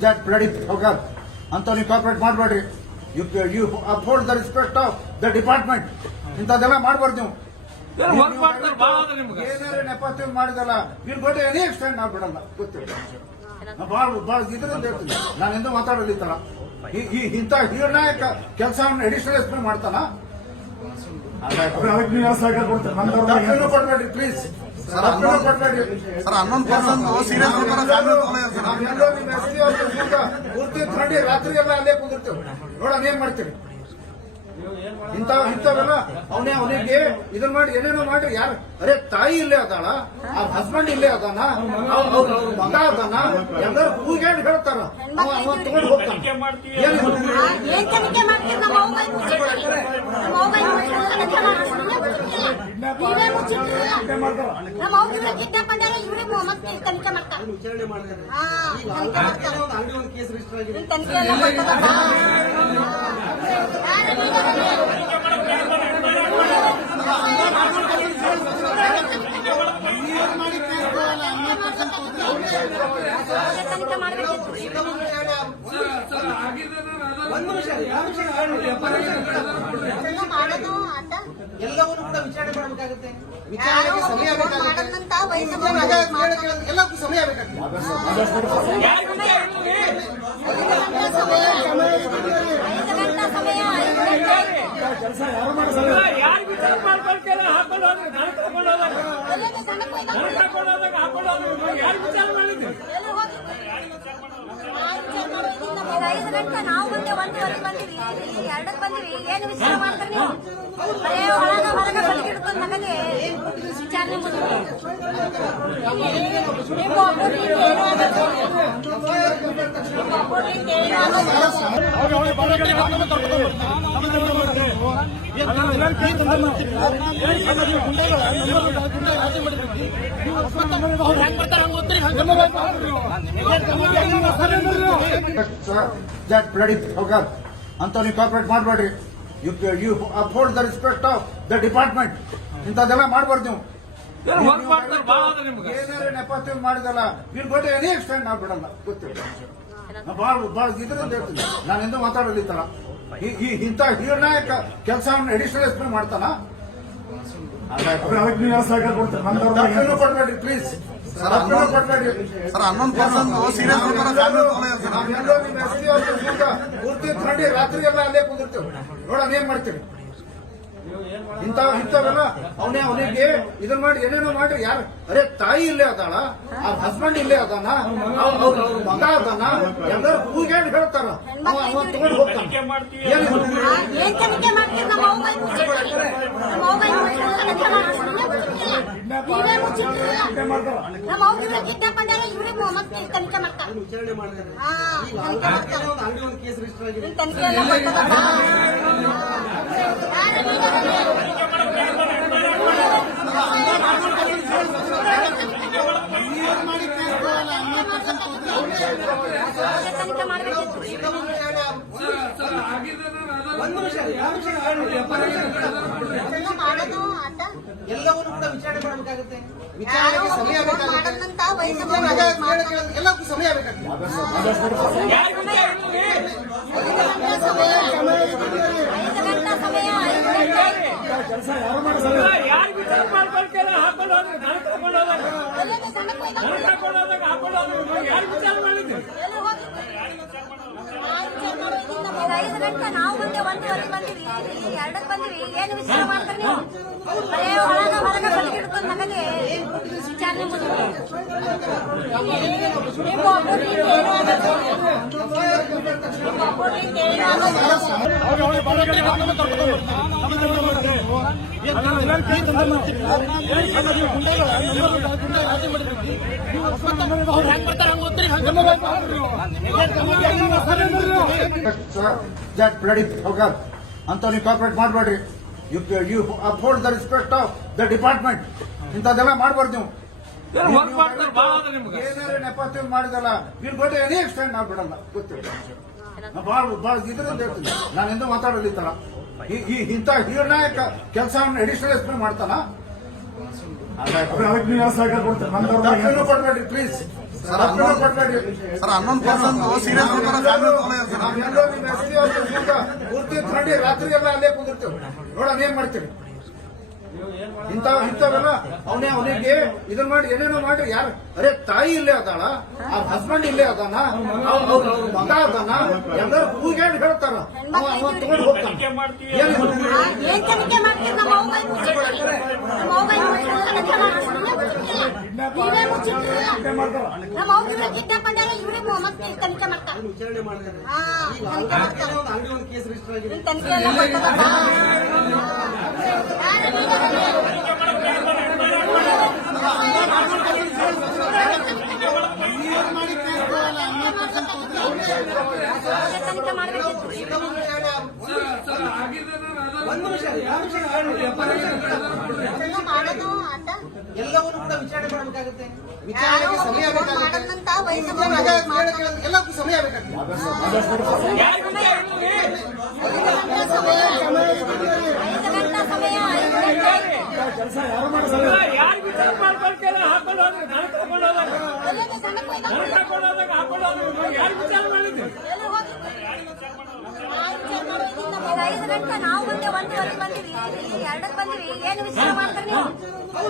That bloody program. Anthony corporate ಮಾಡಬೇಡ್ರಿ. You uphold the respect of the department. ಇಂಥದ್ದೆಲ್ಲ ಮಾಡಬಾರ್ದು ನೀವು. ಏನಾರು ನೆಪೋಟಿಸಮ್ ಮಾಡಿದಲ್ಲ will go to any extent ನಾವು ಬಿಡಲ್ಲ ಗೊತ್ತಿಲ್ಲ. ಭಾಳ ಇದರಿಂದ ಹೇಳ್ತೀನಿ ನಾನು ಎಂದೂ ಮಾತಾಡೋದು ಈ ತರ ಇಂಥ ನಿರ್ಣಾಯಕ ಕೆಲಸವನ್ನು ಅಡಿಷನಲ್ ಎಕ್ಸ್ಪ್ಲೇನ್ ಮಾಡ್ತಾನ ಕೊಡ್ಬೇಡ್ರಿ ಪ್ಲೀಸ್ ಪೂರ್ತಿ ತಗೊಂಡು ರಾತ್ರಿಗೆಲ್ಲ ಅಲ್ಲೇ ಕುಂದಿರ್ತೇವೆ ನೋಡೋಣ ಏನ್ ಮಾಡ್ತೀವಿ ಇಂಥವೆಲ್ಲ ಅವನಿಗೆ ಇದನ್ನ ಮಾಡಿ ಏನೇನೋ ಮಾಡಿ ಯಾರು ಅರೆ ತಾಯಿ ಇಲ್ಲೇ ಅದಾಳ ಆ ಹಸ್ಬೆಂಡ್ ಇಲ್ಲೇ ಅದಾನ ಮಗ ಅದಾನ ಎಲ್ಲರೂ ಕೂಗ್ಯಾಡಿ ಹೇಳ್ತಾರ ಅವ ತಗೊಂಡು ಹೋಗ್ತಾನ ಎಲ್ಲವನ್ನು ಕೂಡ ವಿಚಾರಣೆ ಮಾಡಬೇಕಾಗುತ್ತೆ. ವಿಚಾರಣೆಗೆ ಸಮಯ ಎಲ್ಲಕ್ಕೂ ಸಮಯ ನಾವು ಬಂದೆ 1:30 ಬಂದಿವಿ 2ಕ್ಕೆ ಬಂದಿವಿ ಏನು ವಿಚಾರ ಮಾಡ್ತಾರೆ ನೀವು ಬರೇ ಹೊರಗೆ ಬಲಿಗಿಡ್ಕೊಂಡು ನಮಗೆ ವಿಚಾರಣೆ That bloody program. Anthony corporate ಮಾಡಬೇಡ್ರಿ. You uphold the respect of the department. ಇಂಥದ್ದೆಲ್ಲ ಮಾಡಬಾರ್ದು ನೀವು. ಏನಾರು ನೆಪೋಟಿಸಮ್ ಮಾಡಿದಲ್ಲ will go to any extent ನಾವು ಬಿಡಲ್ಲ ಗೊತ್ತಿಲ್ಲ. ಭಾಳ ಇದರಿಂದ ಹೇಳ್ತೀನಿ ನಾನು ಎಂದೂ ಮಾತಾಡೋದು ಈ ತರ ಇಂಥ ನಿರ್ಣಾಯಕ ಕೆಲಸವನ್ನು ಅಡಿಷನಲ್ ಎಕ್ಸ್ಪ್ಲೇನ್ ಮಾಡ್ತಾನ ಕೊಡ್ಬೇಡ್ರಿ ಪ್ಲೀಸ್ ಪೂರ್ತಿ ತಗೊಂಡು ರಾತ್ರಿಗೆಲ್ಲ ಅಲ್ಲೇ ಕುಂದಿರ್ತೇವೆ ನೋಡೋಣ ಏನ್ ಮಾಡ್ತೀವಿ ಇಂಥವೆಲ್ಲ ಅವನಿಗೆ ಇದನ್ನ ಮಾಡಿ ಏನೇನೋ ಮಾಡಿ ಯಾರು ಅರೆ ತಾಯಿ ಇಲ್ಲೇ ಅದಾಳ ಆ ಹಸ್ಬೆಂಡ್ ಇಲ್ಲೇ ಅದಾನ ಮಗ ಅದಾನ ಎಲ್ಲರೂ ಕೂಗ್ಯಾಡಿ ಹೇಳ್ತಾರ ಅವ ತಗೊಂಡು ಹೋಗ್ತಾನ ಎಲ್ಲವನ್ನು ಕೂಡ ವಿಚಾರಣೆ ಮಾಡಬೇಕಾಗುತ್ತೆ. ವಿಚಾರಣೆಗೆ ಸಮಯ ಎಲ್ಲಕ್ಕೂ ಸಮಯ ನಾವು ಬಂದೆ 1:30 ಬಂದಿವಿ 2ಕ್ಕೆ ಬಂದಿವಿ ಏನು ವಿಚಾರ ಮಾಡ್ತಾರೆ ನೀವು ಬರೇ ಹೊರಗೆ ಬಲಿಗಿಡ್ಕೊಂಡು ನಮಗೆ ವಿಚಾರಣೆ That bloody program. Anthony corporate ಮಾಡಬೇಡ್ರಿ. You uphold the respect of the department. ಇಂಥದ್ದೆಲ್ಲ ಮಾಡಬಾರ್ದು ನೀವು. ವರ್ಕ್ ಮಾಡ್ತಾರೆ ಭಾಳ ಅದ ನಿಮ್ಗೆ. ಏನಾರ ನೆಪೋತ್ಸವ ಮಾಡಿದಲ್ಲ ಇಲ್ಲಿ ಕೊಟ್ಟು ಎನಿ ಎಕ್ಸ್ಟೆಂಡ್ ಆಗ್ಬಿಡಲ್ಲ ಗೊತ್ತಿಲ್ಲ. ಭಾಳ ಇದ್ರಲ್ಲಿ ಹೇಳ್ತೀನಿ ನಾನು ಎಂದೂ ಮಾತಾಡೋದು ಈ ತರ ಇಂಥ ನಿರ್ಣಾಯಕ ಕೆಲಸವನ್ನು ಅಡಿಷನಲ್ ಎಸ್ ಮಾಡ್ತಾನ. ತಪ್ಪೇನು ಕೊಡ್ಬೇಡಿ ಪ್ಲೀಸ್, ತಪ್ಪೇನು ಕೊಡ್ಬೇಡಿ. ಸರ್ 11% ಸೀರಿಯಸ್ ಪೂರ್ತಿ ತಗೊಂಡು ರಾತ್ರಿ ಎಲ್ಲ ಅಲ್ಲೇ ಕುಂದಿರ್ತೇವೆ ನೋಡೋಣ ಏನ್ ಮಾಡ್ತೀವಿ. ಇಂಥವೆಲ್ಲ ಅವನಿಗೆ ಇದನ್ನ ಮಾಡಿ ಏನೇನೋ ಮಾಡಿ ಯಾರು ಅರೆ ತಾಯಿ ಇಲ್ಲೇ ಅದಾಳ, ಆ ಹಸ್ಬೆಂಡ್ ಇಲ್ಲೇ ಅದಾನ, ಅವ್ರ ಮಗ ಅದಾನ, ಎಲ್ಲರೂ ಕೂಗೇಳಿ ಹೇಳ್ತಾರ ಅವ ತಗೊಂಡು ಹೋಗ್ತಾನ. ಏನ್ ತನಿಖೆ ಮಾಡ್ತೀರಿ? ನಮ್ಮ ಮೊಬೈಲ್ ಮುಚ್ಚಿಟ್ಟಿಲ್ಲ. ನಮ್ಮ ಮೊಬೈಲ್ ನೀವೇ ಮುಚ್ಚಿಟ್ಟಿಲ್ಲ. ನಮ್ಮ ಅವ್ರಿಗೆ ಕಿಡ್ನಾಪ್ ಮಾಡ್ಯಾರ, ಇವ್ರೇ ಮತ್ತೆ ತನಿಖೆ ಮಾಡ್ತಾರೆ. ವಿಚಾರಣೆ ಮಾಡಿದ್ರೆ ಹಾ, ತನಿಖೆ ಮಾಡ್ತಾರೆ. ಒಂದು ಅಂಗಡಿ ಒಂದು ಕೇಸ್ ರಿಜಿಸ್ಟರ್ ಆಗಿದೆ. ಈ ತನಿಖೆ ಎಲ್ಲ ಗೊತ್ತದಪ್ಪ. ತನಿಖೆ ಮಾಡಬೇಕಿತ್ತು. ಒಂದು ನಿಮಿಷ ಮಾಡೋದು ಆತ ಎಲ್ಲವನ್ನು ಕೂಡ ವಿಚಾರಣೆ ಮಾಡಬೇಕಾಗುತ್ತೆ. ಯಾರೋ ವಿಚಾರಣೆಗೆ ಸಮಯ ಬೇಕಾಗುತ್ತೆ. ಮಾಡೋದಂತ ವಯಸ್ಸು ಎಲ್ಲಕ್ಕೂ ಸಮಯ ಬೇಕಾಗುತ್ತೆ. ಯಾರು ವಿಚಾರ ಮಾಡ್ಕೊಳ್ತಾರೆ? ಹಾಕೊಂಡು ಹೋದ್ರೆ ನಾನು ಕರ್ಕೊಂಡು ಹೋದಾಗ ಯಾರು ವಿಚಾರ ಮಾಡಿದ್ರಿ? 5 ಗಂಟೆ ನಾವು ಮುಂದೆ 1:30 ಬಂದಿವಿ, 2ಕ್ಕೆ ಬಂದಿವಿ. ಏನು ವಿಚಾರ ಮಾಡ್ತಾರೆ ನೀವು?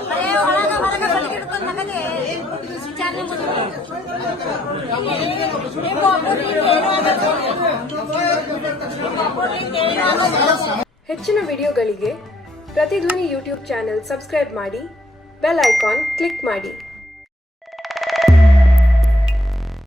ಬರೇ ಹೊರಗ ಬಲಗಿ ಹಿಡ್ಕೊಂಡು ನಮಗೆ ವಿಚಾರಣೆ ಮುಂದೆ ಹೆಚ್ಚಿನ ವಿಡಿಯೋಗಳಿಗೆ ಪ್ರತಿಧ್ವನಿ ಯೂಟ್ಯೂಬ್ ಚಾನೆಲ್ ಸಬ್ಸ್ಕ್ರೈಬ್ ಮಾಡಿ, ಬೆಲ್ ಐಕಾನ್ ಕ್ಲಿಕ್ ಮಾಡಿ.